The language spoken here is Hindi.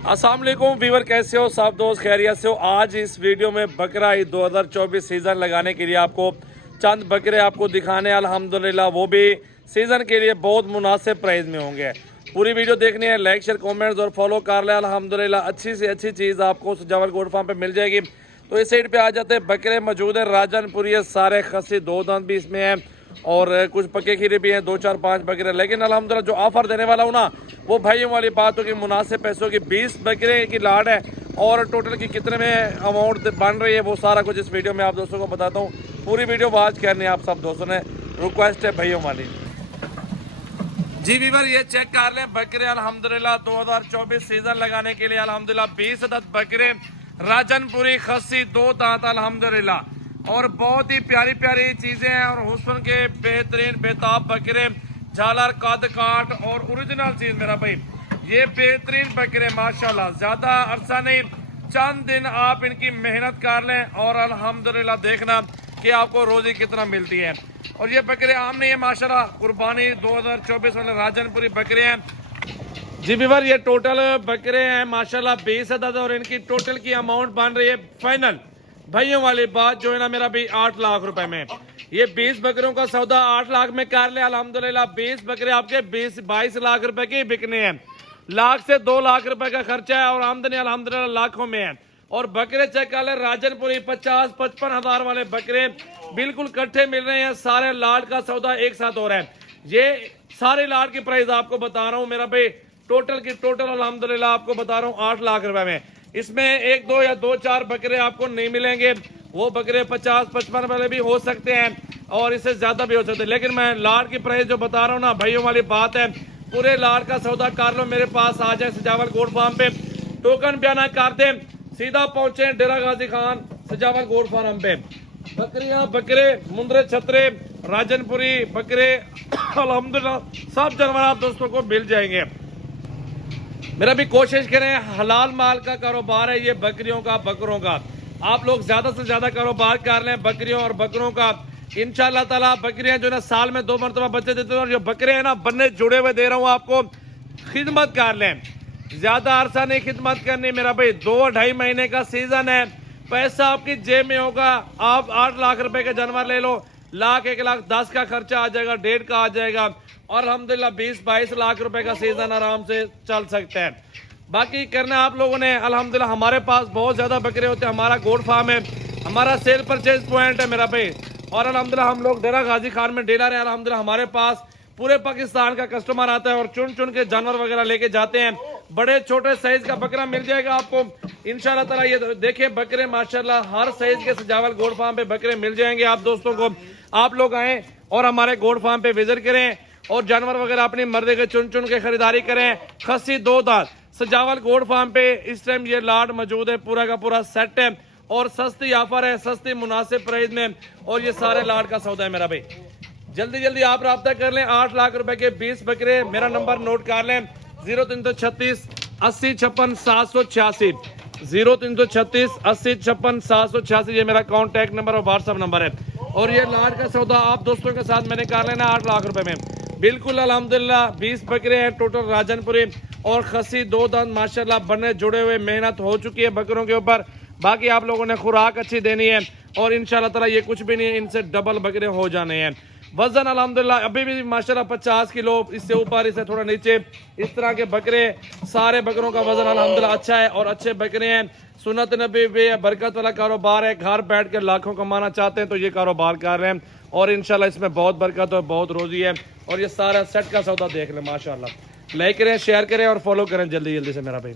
अस्सलाम वालेकुम वीवर, कैसे हो सब दोस्त, खैरियत से हो। आज इस वीडियो में बकरा ईद 2024 सीज़न लगाने के लिए आपको चंद बकरे आपको दिखाने अल्हम्दुलिल्लाह, वो भी सीज़न के लिए बहुत मुनासिब प्राइस में होंगे। पूरी वीडियो देखनी है, लाइक शेयर कमेंट्स और फॉलो कर ले। अल्हम्दुलिल्लाह अच्छी से अच्छी चीज़ आपको सजावल गोट फार्म पे मिल जाएगी। तो इस साइड पे आ जाते हैं, बकरे मौजूद है राजनपुरी है, सारे खस्सी, 2 दांत भी इसमें है और कुछ पक्के खीरे भी हैं, 2 4 5 बकरे। लेकिन अल्हम्दुलिल्लाह जो ऑफर देने वाला हूँ ना, वो भाइयों वाली बात हो कि मुनासिब पैसों की 20 बकरे की लाट है और टोटल की कितने में अमाउंट बन रही है वो सारा कुछ इस वीडियो में आप दोस्तों को बताता हूँ। पूरी वीडियो वॉच करनी है आप सब दोस्तों ने, रिक्वेस्ट है भाइयों वाली। जी वीवर, ये चेक कर लें बकरे अल्हम्दुलिल्लाह 2024 सीजन लगाने के लिए अल्हम्दुलिल्लाह 20 अदद बकरे राजनपुरी खस्सी, 2 दांत अल्हम्दुलिल्लाह। और बहुत ही प्यारी प्यारी चीजें हैं और हुस्न के बेहतरीन बेताब बकरे, झालर कद काट और ओरिजिनल चीज मेरा भाई, ये बेहतरीन बकरे माशाल्लाह। ज्यादा अरसा नहीं, चंद दिन आप इनकी मेहनत कर लें और अल्हम्दुलिल्लाह देखना कि आपको रोजी कितना मिलती है। और ये बकरे आम नहीं है माशाल्लाह, कुर्बानी 2024 वाले राजनपुरी बकरे हैं। जी बीवर, ये टोटल बकरे हैं माशाल्लाह 20 अदद और इनकी टोटल की अमाउंट बन रही है फाइनल भाइयों वाली बात जो है ना मेरा भाई 8 लाख रुपए में। ये 20 बकरों का सौदा 8 लाख में कर ले अल्हम्दुलिल्लाह। 20 बकरे आपके 22 लाख रुपए के बिकने हैं। लाख से 2 लाख रुपए का खर्चा है और आमदनी अल्हम्दुलिल्लाह लाखों में है। और बकरे चेक कर ले राजनपुरी 50-55 हजार वाले बकरे बिल्कुल इकट्ठे मिल रहे हैं। सारे लाट का सौदा एक साथ हो रहा है। ये सारे लाट की प्राइस आपको बता रहा हूँ मेरा भाई, टोटल की टोटल अल्हम्दुलिल्लाह आपको बता रहा हूँ 8 लाख रुपए में। इसमें 1 2 या 2 4 बकरे आपको नहीं मिलेंगे, वो बकरे 50-55 वाले भी हो सकते हैं और इससे ज्यादा भी हो सकते हैं। लेकिन मैं लाट की प्राइस जो बता रहा हूँ ना भाइयों वाली बात है, पूरे लाट का सौदा कर लो, मेरे पास आ जाए सजावल गोट फार्म पे, टोकन बयाना कर दे, सीधा पहुंचे डेरा गाजी खान सजावल गोट फार्म पे। बकरियां बकरे मुंदरे छतरे राजनपुरी बकरे अल्हम्दुलिल्लाह सब जानवर आप दोस्तों को मिल जाएंगे। मेरा भी कोशिश करें, हलाल माल का कारोबार है ये बकरियों का बकरों का, आप लोग ज्यादा से ज्यादा कारोबार कर लें बकरियों और बकरों का। इंशाल्लाह ताला बकरियां जो ना साल में 2 मरतबा बच्चे देते हैं और जो बकरे हैं ना बनने जुड़े हुए दे रहा हूँ आपको, खिदमत कर लें, ज्यादा अरसा नहीं खिदमत करनी मेरा भाई। 2-2.5 महीने का सीजन है, पैसा आपकी जेब में होगा। आप 8 लाख रुपए का जानवर ले लो, लाख 1 लाख 10 का खर्चा आ जाएगा, 1.5 का आ जाएगा और अल्हम्दुलिल्लाह 20-22 लाख रुपए का सीजन आराम से चल सकता है। बाकी करना आप लोगों ने अल्हम्दुलिल्लाह, हमारे पास बहुत ज्यादा बकरे होते हैं, हमारा गोट फार्म है, हमारा सेल परचेज पॉइंट है मेरा भाई। और अल्हम्दुलिल्लाह हम लोग डेरा गाजी खान में डीलर है। अल्हम्दुलिल्लाह हमारे पास पूरे पाकिस्तान का कस्टमर आता है और चुन चुन के जानवर वगैरह लेके जाते हैं। बड़े छोटे साइज का बकरा मिल जाएगा आपको इंशाल्लाह ताला। ये देखिए बकरे माशाल्लाह हर साइज के सजावल गोट फार्म पे बकरे मिल जाएंगे आप दोस्तों को। आप लोग आए और हमारे गोट फार्म पे विजिट करें और जानवर वगैरह अपनी मर्जी के चुन चुन के खरीदारी करें। खस्सी 2 दांत सजावल गोट फार्म पे इस टाइम ये लाट मौजूद है, पूरा का पूरा सेट है और सस्ती ऑफर है, सस्ती मुनासिब प्राइस में। और ये सारे लाट का सौदा है मेरा भाई, जल्दी जल्दी आप रब्ता कर लें। 8 लाख रुपए के 20 बकरे। मेरा नंबर नोट कर लें, 0336 80 56 786, 0336 80 56 786, ये मेरा कॉन्टैक्ट नंबर और व्हाट्सअप नंबर है। और ये लाट का सौदा आप दोस्तों के साथ मैंने कर लेना 8 लाख रुपए में बिल्कुल अल्हम्दुलिल्लाह। 20 बकरे हैं टोटल राजनपुरी और खस्सी 2 दांत माशाल्लाह बनने जुड़े हुए, मेहनत हो चुकी है बकरों के ऊपर। बाकी आप लोगों ने खुराक अच्छी देनी है और इंशाल्लाह ताला ये कुछ भी नहीं है, इनसे डबल बकरे हो जाने हैं। वजन अल्हम्दुलिल्लाह अभी भी माशाल्लाह 50 किलो, इससे ऊपर इससे थोड़ा नीचे, इस तरह के बकरे, सारे बकरों का वजन अल्हम्दुलिल्लाह अच्छा है और अच्छे बकरे हैं। सुन्नत नबी पे बरकत वाला कारोबार है, घर बैठ कर लाखों कमाना चाहते हैं तो ये कारोबार कर रहे हैं और इंशाल्लाह इसमें बहुत बरकत और बहुत रोजी है। और ये सारा सेट का सौदा देख लें माशाल्लाह। लाइक करें, शेयर करें और फॉलो करें जल्दी जल्दी से मेरा भाई।